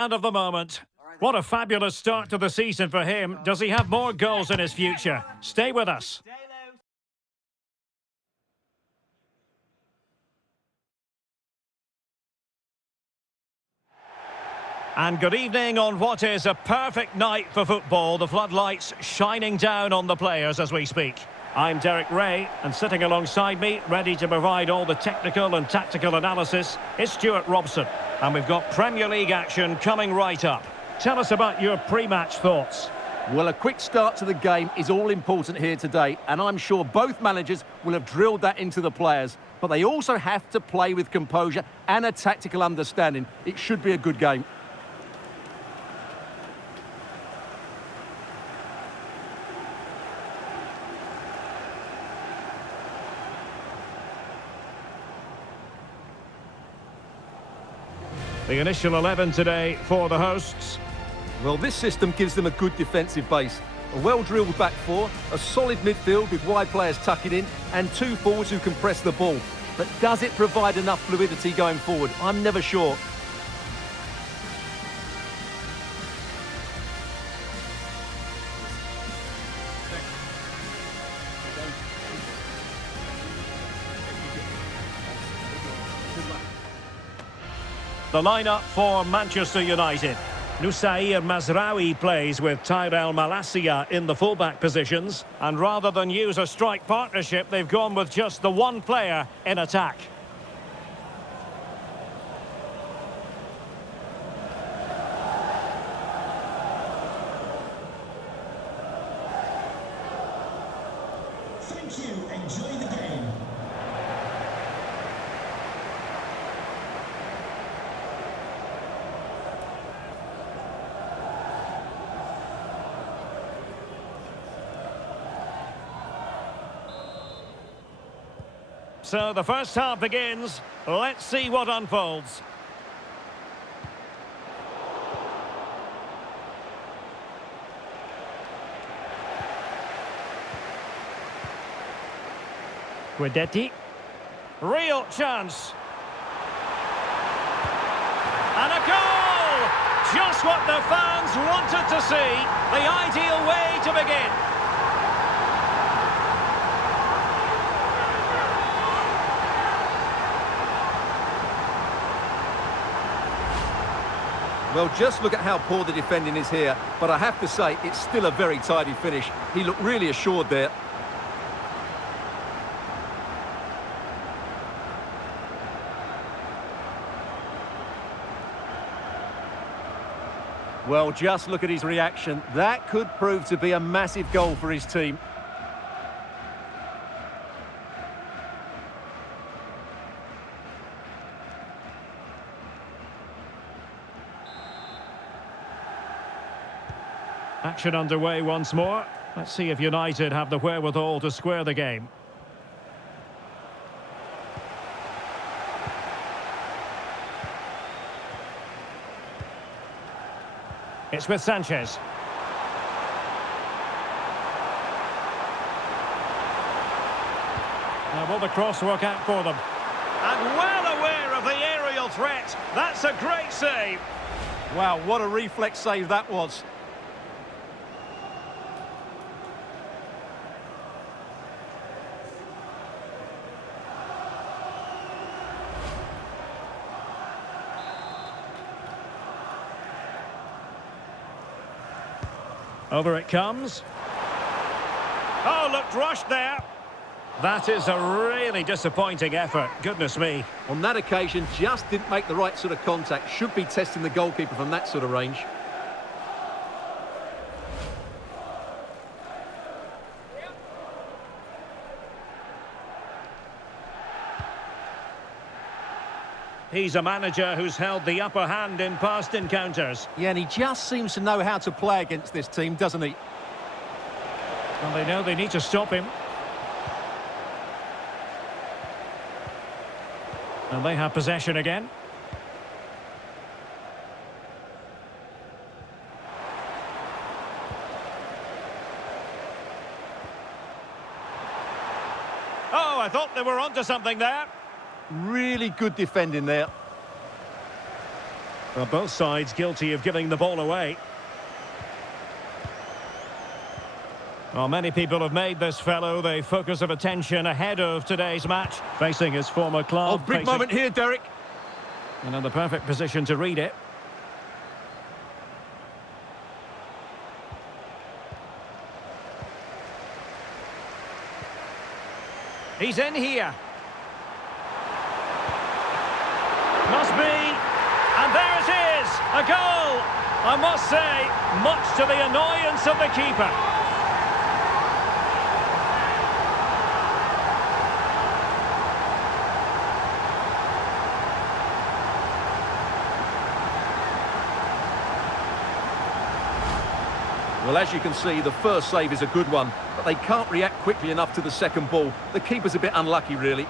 And of the moment. What a fabulous start to the season for him. Does he have more goals in his future? Stay with us. And good evening on what is a perfect night for football. The floodlights shining down on the players as we speak. I'm Derek Ray, and sitting alongside me, ready to provide all the technical and tactical analysis, is Stuart Robson. And we've got Premier League action coming right up. Tell us about your pre-match thoughts. Well, a quick start to the game is all important here today, and I'm sure both managers will have drilled that into the players. But they also have to play with composure and a tactical understanding. It should be a good game. The initial 11 today for the hosts. Well, this system gives them a good defensive base. A well-drilled back four, a solid midfield with wide players tucking in, and two forwards who can press the ball. But does it provide enough fluidity going forward? I'm never sure. The lineup for Manchester United. Noussair Mazraoui plays with Tyrell Malacia in the fullback positions. And rather than use a strike partnership, they've gone with just the one player in attack. Thank you. Enjoy the game. So the first half begins. Let's see what unfolds. Guidetti. Real chance. And a goal! Just what the fans wanted to see. The ideal way to begin. Well, just look at how poor the defending is here. But I have to say, it's still a very tidy finish. He looked really assured there. Well, just look at his reaction. That could prove to be a massive goal for his team. Action underway once more. Let's see if United have the wherewithal to square the game. It's with Sanchez. Now will the cross work out for them? And well aware of the aerial threat. That's a great save. Wow, what a reflex save that was. Over it comes. Oh, looked rushed there. That is a really disappointing effort. Goodness me. On that occasion, just didn't make the right sort of contact. Should be testing the goalkeeper from that sort of range. He's a manager who's held the upper hand in past encounters. Yeah, and he just seems to know how to play against this team, doesn't he? And they know they need to stop him. And they have possession again. Oh, I thought they were onto something there. Really good defending there. Well, both sides guilty of giving the ball away. Well, many people have made this fellow the focus of attention ahead of today's match, facing his former club. Oh, big moment here, Derek. And in the perfect position to read it. He's in here. Must be. And there it is, a goal. I must say, much to the annoyance of the keeper. Well, as you can see, the first save is a good one, but they can't react quickly enough to the second ball. The keeper's a bit unlucky, really.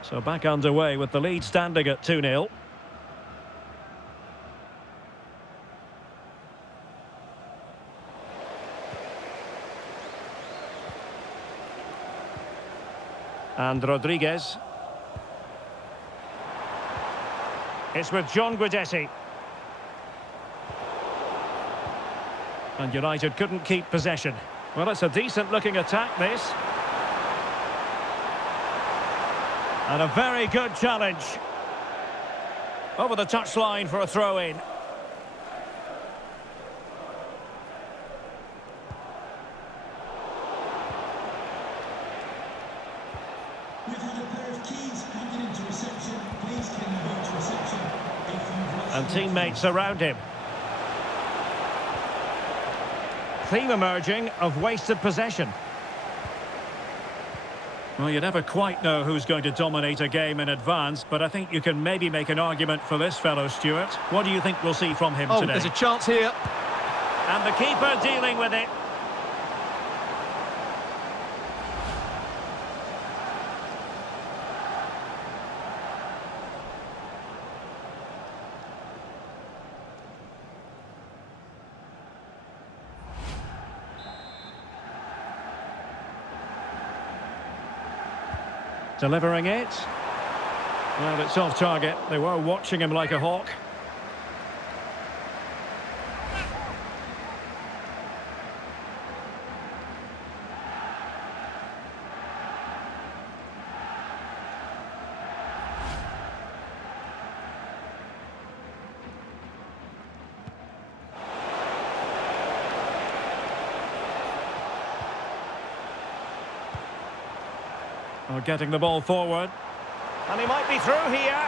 So back underway with the lead standing at 2-0. And Rodriguez. It's with John Guidetti. And United couldn't keep possession. Well, it's a decent-looking attack, this. And a very good challenge. Over the touchline for a throw-in. We've had a pair of keys handed into reception. Please can you go to reception if you've lost And your teammates around him. Theme emerging of wasted possession. Well, you never quite know who's going to dominate a game in advance, but I think you can maybe make an argument for this fellow, Stuart. What do you think we'll see from him today? There's a chance here. And the keeper dealing with it. Delivering it. Well, it's off target. They were watching him like a hawk. Oh, getting the ball forward. And he might be through here.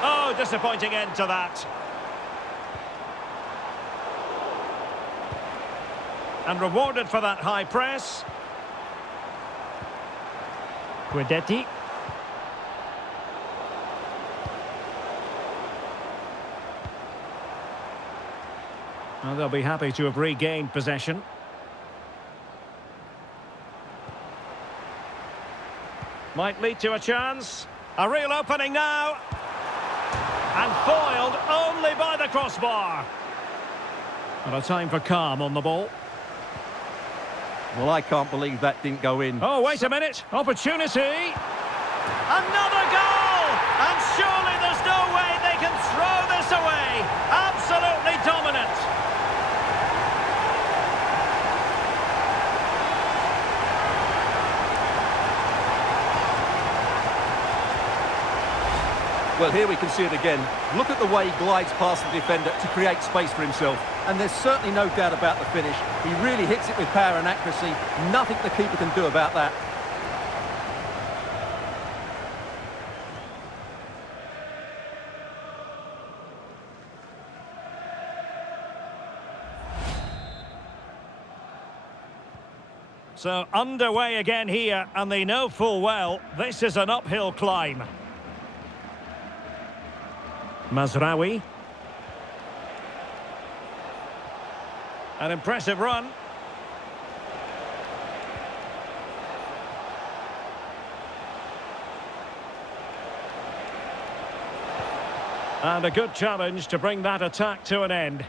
Oh, disappointing end to that. And rewarded for that high press. Guidetti. Well, they'll be happy to have regained possession. Might lead to a chance. A real opening now. And foiled only by the crossbar. And a time for calm on the ball. Well, I can't believe that didn't go in. Oh, wait a minute. Opportunity. Another goal! And surely there's no way they can throw this away. Absolutely dominant. Well, here we can see it again. Look at the way he glides past the defender to create space for himself. And there's certainly no doubt about the finish. He really hits it with power and accuracy. Nothing the keeper can do about that. So underway again here, and they know full well this is an uphill climb. Mazraoui. An impressive run. And a good challenge to bring that attack to an end.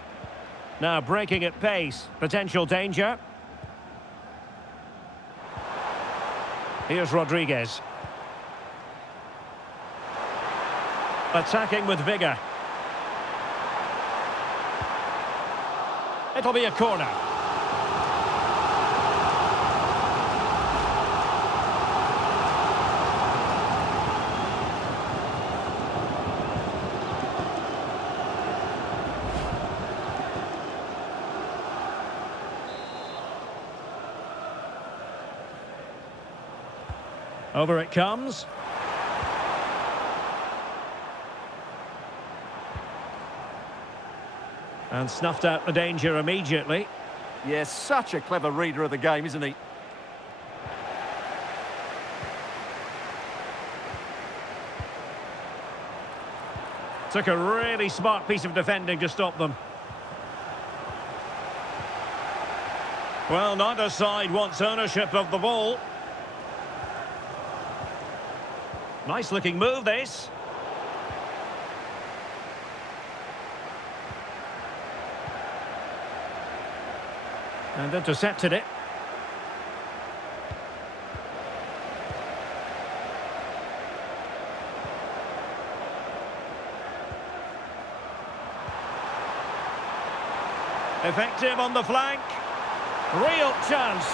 Now breaking at pace, potential danger. Here's Rodriguez. Attacking with vigour. It'll be a corner. Over it comes. And snuffed out the danger immediately. Yes, such a clever reader of the game, isn't he? Took a really smart piece of defending to stop them. Well, neither side wants ownership of the ball. Nice looking move, this. And intercepted it. Effective on the flank. Real chance.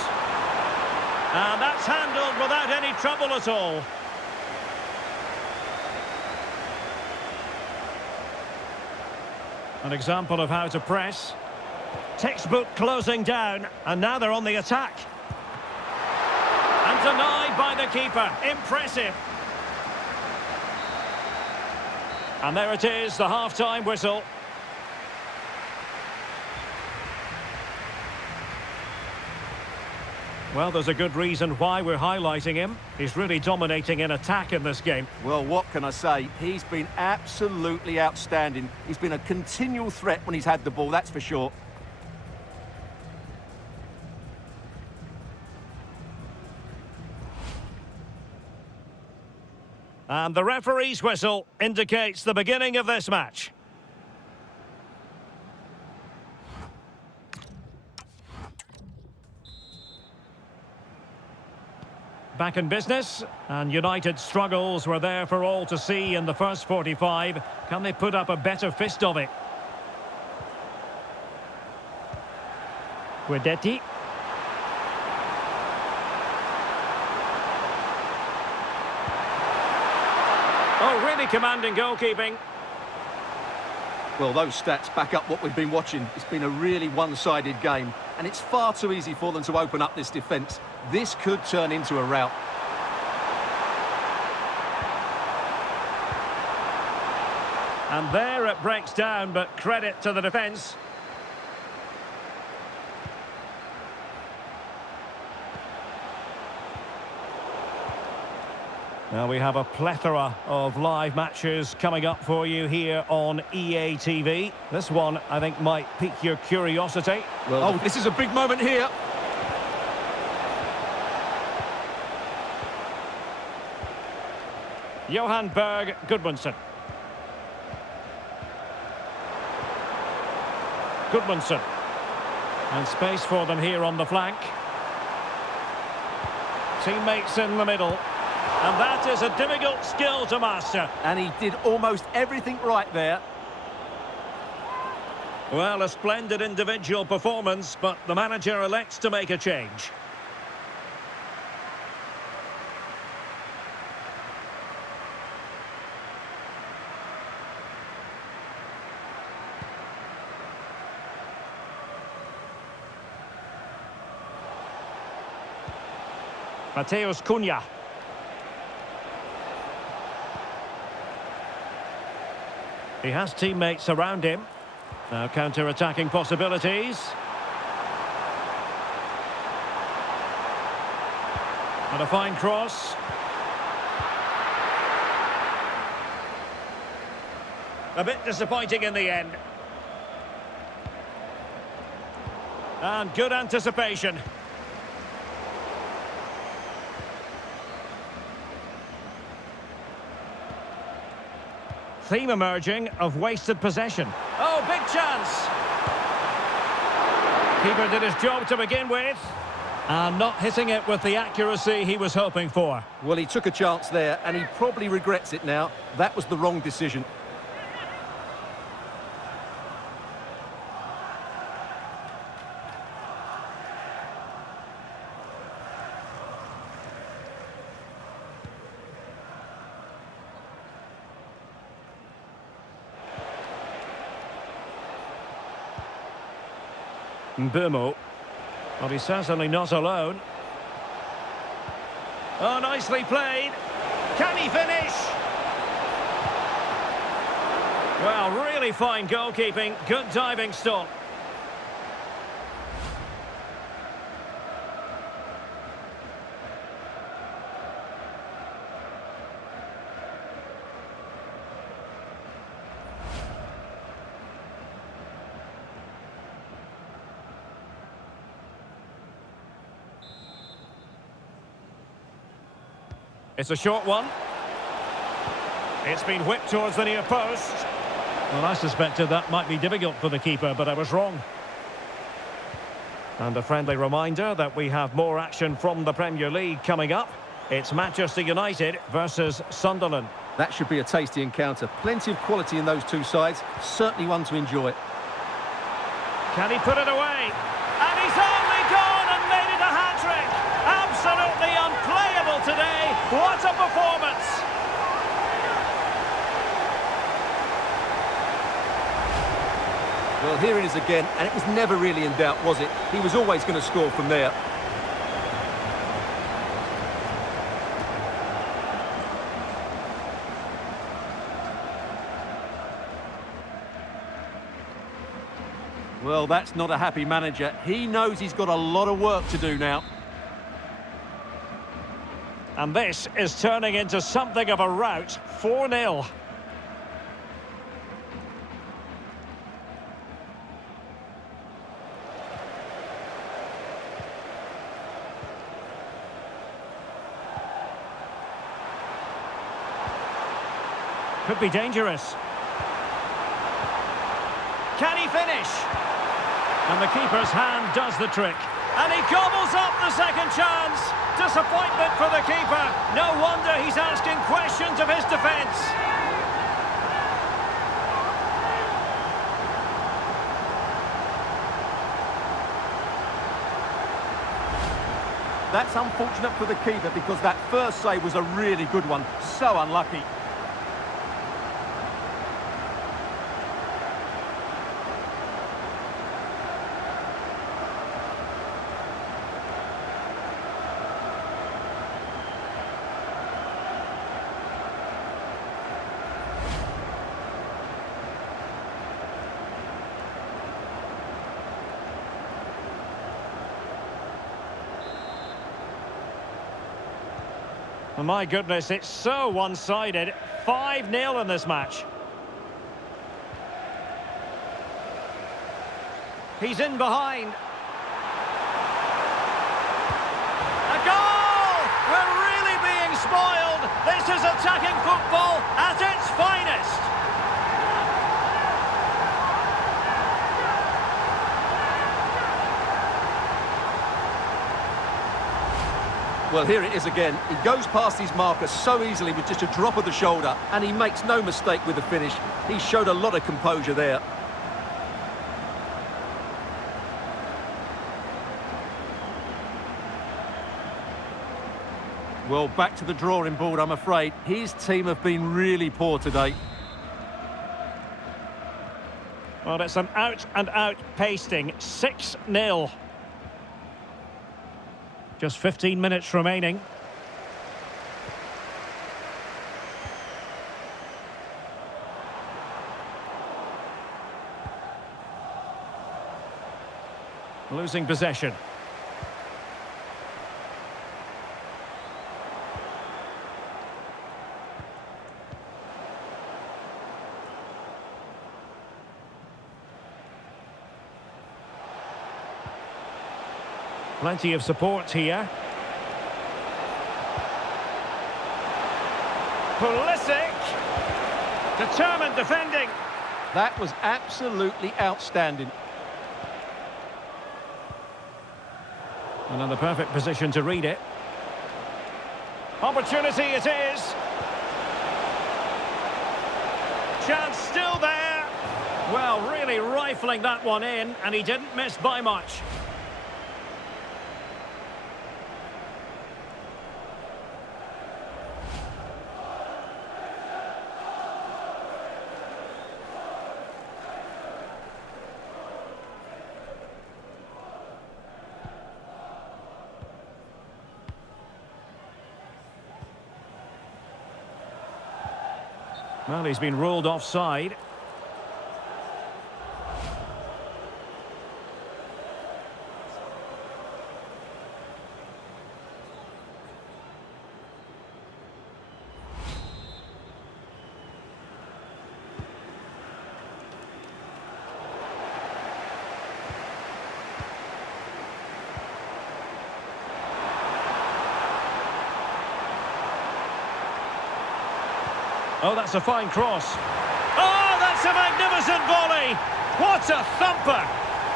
And that's handled without any trouble at all. An example of how to press. Textbook closing down, and now they're on the attack. And denied by the keeper. Impressive. And there it is, the half-time whistle. Well, there's a good reason why we're highlighting him. He's really dominating in attack in this game. Well, what can I say? He's been absolutely outstanding. He's been a continual threat when he's had the ball, that's for sure. And the referee's whistle indicates the beginning of this match. Back in business, and United's struggles were there for all to see in the first 45. Can they put up a better fist of it? Guidetti. Oh, really commanding goalkeeping. Well, those stats back up what we've been watching. It's been a really one-sided game, and it's far too easy for them to open up this defence. This could turn into a rout. And there it breaks down, but credit to the defence. Now we have a plethora of live matches coming up for you here on EA TV. This one, I think, might pique your curiosity. Well, this is a big moment here. Johan Berg Gudmundsson. Gudmundsson. And space for them here on the flank. Teammates in the middle. And that is a difficult skill to master. And he did almost everything right there. Well, a splendid individual performance, but the manager elects to make a change. Mateus Cunha. He has teammates around him. Now counter-attacking possibilities. And a fine cross. A bit disappointing in the end. And good anticipation. theme emerging of wasted possession. Oh, big chance! Keeper did his job to begin with, and not hitting it with the accuracy he was hoping for. Well, he took a chance there, and he probably regrets it now. That was the wrong decision. Mbeumo. Well, he's certainly not alone. Oh, nicely played. Can he finish? Well, really fine goalkeeping. Good diving stop. It's a short one. It's been whipped towards the near post. Well, I suspected that might be difficult for the keeper, but I was wrong. And a friendly reminder that we have more action from the Premier League coming up. It's Manchester United versus Sunderland. That should be a tasty encounter. Plenty of quality in those two sides. Certainly one to enjoy. Can he put it away? And he's only gone and made it a hat-trick! Absolutely unplayable today. What a performance! Well, here it is again, and it was never really in doubt, was it? He was always going to score from there. Well, that's not a happy manager. He knows he's got a lot of work to do now. And this is turning into something of a rout. 4-0. Could be dangerous. Can he finish? And the keeper's hand does the trick. And he gobbles up the second chance. Disappointment for the keeper. No wonder he's asking questions of his defence. That's unfortunate for the keeper because that first save was a really good one. So unlucky. Oh, my goodness, it's so one-sided. 5-0 in this match. He's in behind. A goal! We're really being spoiled. This is attacking football at its finest. Well, here it is again. He goes past his marker so easily with just a drop of the shoulder, and he makes no mistake with the finish. He showed a lot of composure there. Well, back to the drawing board, I'm afraid. His team have been really poor today. Well, it's an out-and-out pasting. 6-0. Just 15 minutes remaining. Losing possession. Plenty of support here. Pulisic. Determined defending. That was absolutely outstanding. Another perfect position to read it. Opportunity it is. Chance still there. Well, really rifling that one in, and he didn't miss by much. Well, he's been ruled offside. Oh, that's a fine cross. Oh, that's a magnificent volley. What a thumper.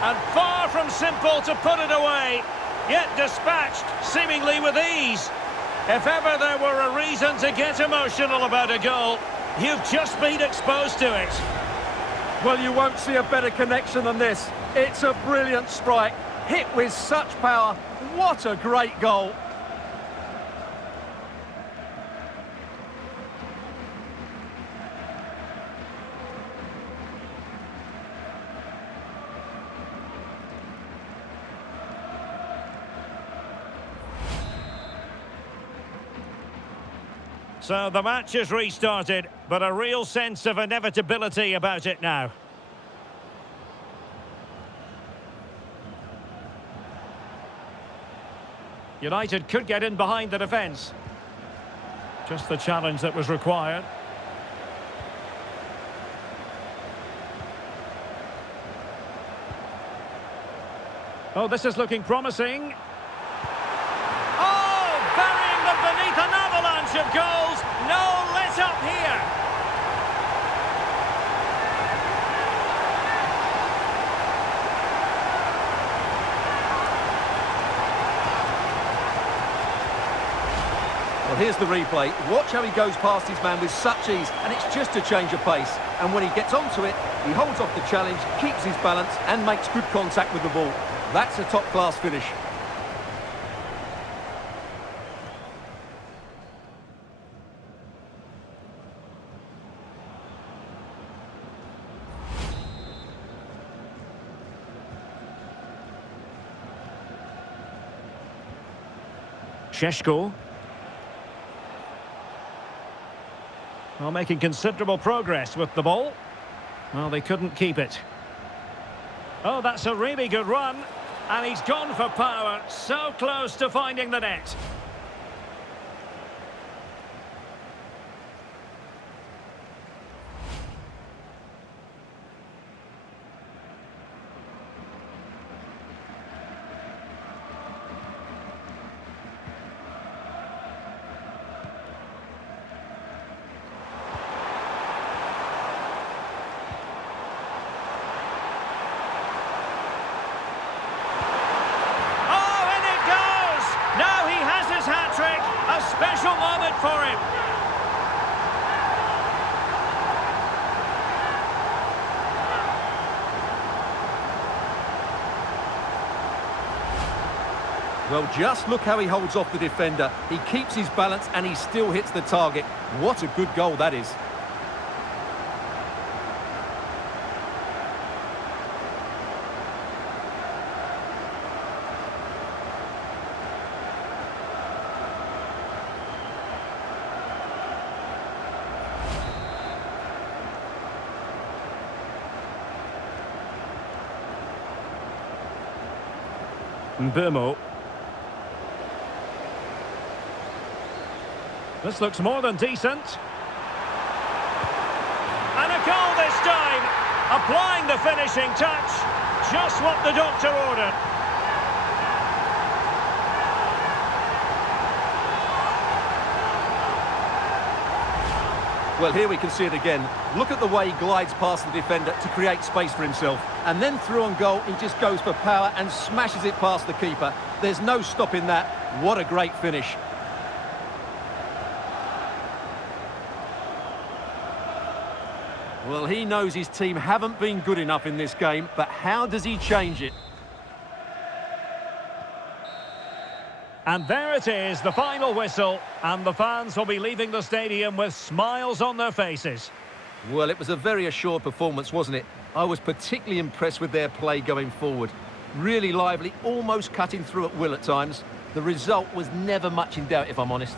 And far from simple to put it away, yet dispatched seemingly with ease. If ever there were a reason to get emotional about a goal, you've just been exposed to it. Well, you won't see a better connection than this. It's a brilliant strike, hit with such power. What a great goal. So the match has restarted, but a real sense of inevitability about it now. United could get in behind the defence. Just the challenge that was required. Oh, this is looking promising. Oh, burying them beneath an avalanche of goals. No let up here. Well, here's the replay. Watch how he goes past his man with such ease, and it's just a change of pace. And when he gets onto it, he holds off the challenge, keeps his balance, and makes good contact with the ball. That's a top-class finish. Šeško. Well, making considerable progress with the ball. Well, they couldn't keep it. Oh, that's a really good run. And he's gone for power. So close to finding the net. A special moment for him. Well, just look how he holds off the defender. He keeps his balance and he still hits the target. What a good goal that is. Mbeumo. This looks more than decent. And a goal this time. Applying the finishing touch. Just what the doctor ordered. Well, here we can see it again. Look at the way he glides past the defender to create space for himself. And then through on goal, he just goes for power and smashes it past the keeper. There's no stopping that. What a great finish. Well, he knows his team haven't been good enough in this game, but how does he change it? And there it is, the final whistle, and the fans will be leaving the stadium with smiles on their faces. Well, it was a very assured performance, wasn't it? I was particularly impressed with their play going forward. Really lively, almost cutting through at will at times. The result was never much in doubt, if I'm honest.